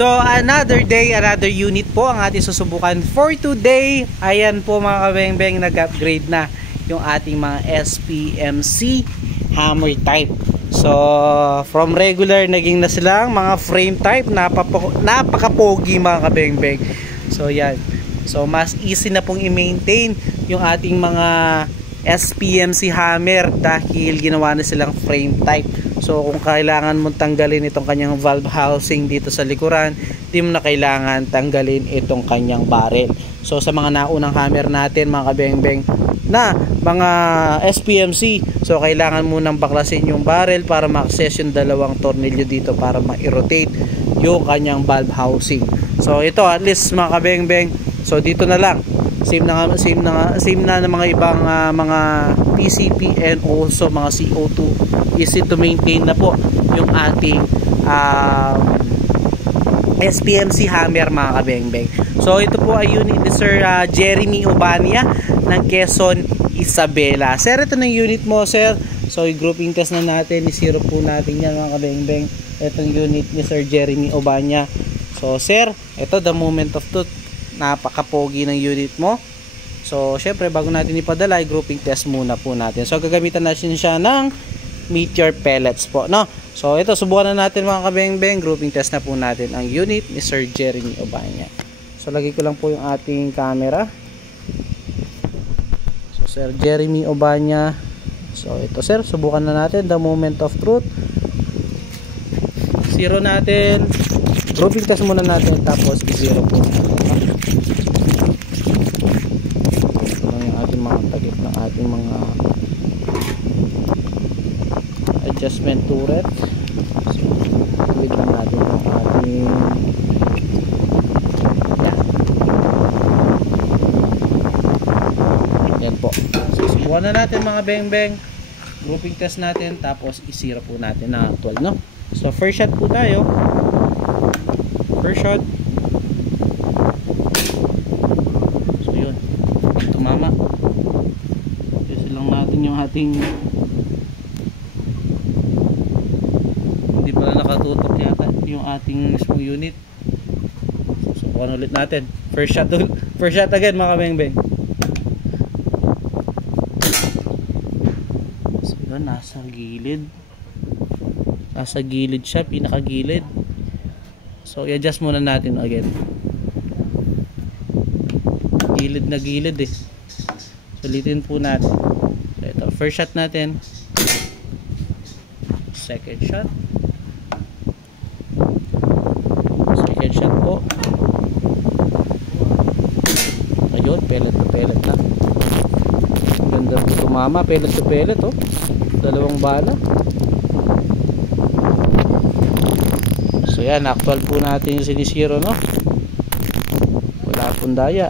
So another day, another unit po ang ating susubukan for today. Ayan po mga kabengbeng, nag-upgrade na yung ating mga SPMC hammer type. So from regular naging na silang mga frame type. Napaka-pogi mga kabengbeng. So yan. So mas easy na pong i-maintain yung ating mga SPMC hammer dahil ginawa na silang frame type. So kung kailangan mong tanggalin itong kanyang valve housing dito sa likuran, di mo na kailangan tanggalin itong kanyang barrel. So sa mga naunang hammer natin mga kabengbeng na mga SPMC, so kailangan mo nang baklasin yung barrel para ma-access yung dalawang tornilyo dito para ma-rotate yung kanyang valve housing. So ito at least mga kabengbeng, so dito na lang same na ng mga ibang mga PCP and also mga CO2. Easy to maintain na po yung ating SPMC hammer mga kabengbeng. So ito po ay unit ni Sir Jeremy Obania ng Quezon, Isabela. Sir, ito ng unit mo, sir. So i-grouping test na natin, i-zero po natin yan mga kabengbeng. Itong unit ni Sir Jeremy Obania. So sir, ito the moment of truth. Napaka-pogi ng unit mo. So syempre bago natin ipadala, i-grouping test muna po natin. So gagamitan natin siya ng Meteor pellets po, no? So ito, subukan na natin mga kabengbeng. Grouping test na po natin ang unit ni Sir Jeremy Obania. So lagay ko lang po yung ating camera. So Sir Jeremy Obania. So ito sir, subukan na natin the moment of truth. Zero natin. Grouping test muna natin, tapos i-zero po natin. Ito lang yung ating mga tagip ng ating mga adjustment turret. So tuwid lang natin yung ating yan po. So subukan na natin mga bengbeng. Grouping test natin, tapos i-zero po natin na actual, no? So first shot po tayo. First shot. So yun, tumama. Kasi lang natin yung ating, hindi pala nakatutok yata yung ating mismong unit. So subukan ulit natin. First shot again mga kabengbeng. So yun, nasa gilid siya, pinakagilid. So i-adjust muna natin again. Gilid na gilid eh. Sulitin po natin. So ito, first shot natin. Second shot. Second shot po. Ayun, pellet to pellet na. Ganda po tumama, pellet to pellet oh. Dalawang bala. So yan, actual po natin yung sinisiro, no? Wala pong daya.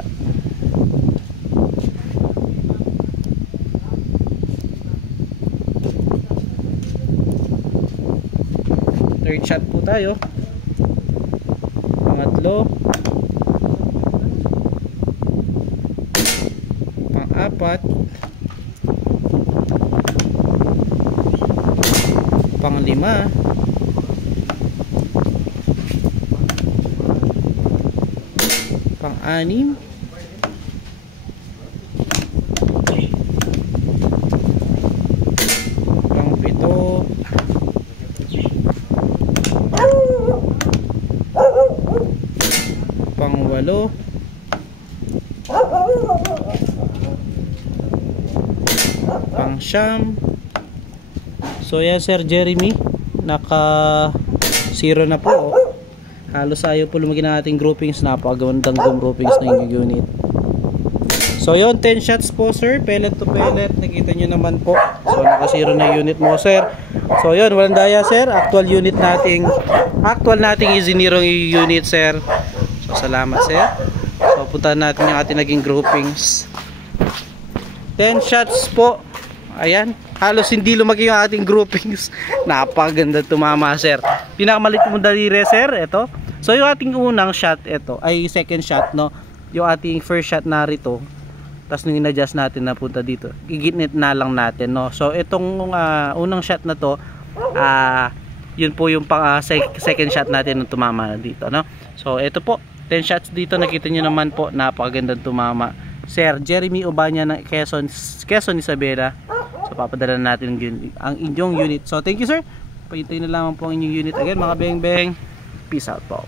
Third shot po tayo. Pangatlo. Pang-apat. Pang-lima. Pang-anim. Pang-pito. Pang-walo. Pang-siyam. So yan Sir Jeremy, naka zero na po oh. Halos ayaw po lumagin ang ating groupings. Napakagandang groupings na yung unit. So yun, 10 shots po sir, pellet to pellet. Nakita nyo naman po. So nakasiro na yung unit mo sir. So yun, walang daya sir. Actual nating isinirong unit sir. So salamat sir. So puntahan natin yung ating naging groupings. 10 shots po. Ayan, halos hindi lumaki yung ating groupings. Napakaganda tumama sir. Pinakamalit mo daliri sir, ito. So yung ating unang shot, ito ay second shot, no. Yung ating first shot narito. Tapos nung in-adjust natin na punta dito, igitnit na lang natin, no. So itong unang shot na to, yun po yung second shot natin nung tumama dito, no? So ito po, 10 shots dito, nakita nyo naman po, napakagandang tumama. Sir Jeremy Ubanya ng Quezon Isabela. So papadala natin ang inyong unit. So thank you sir, pahintayin na lamang po ang inyong unit again mga beng beng. Peace out po.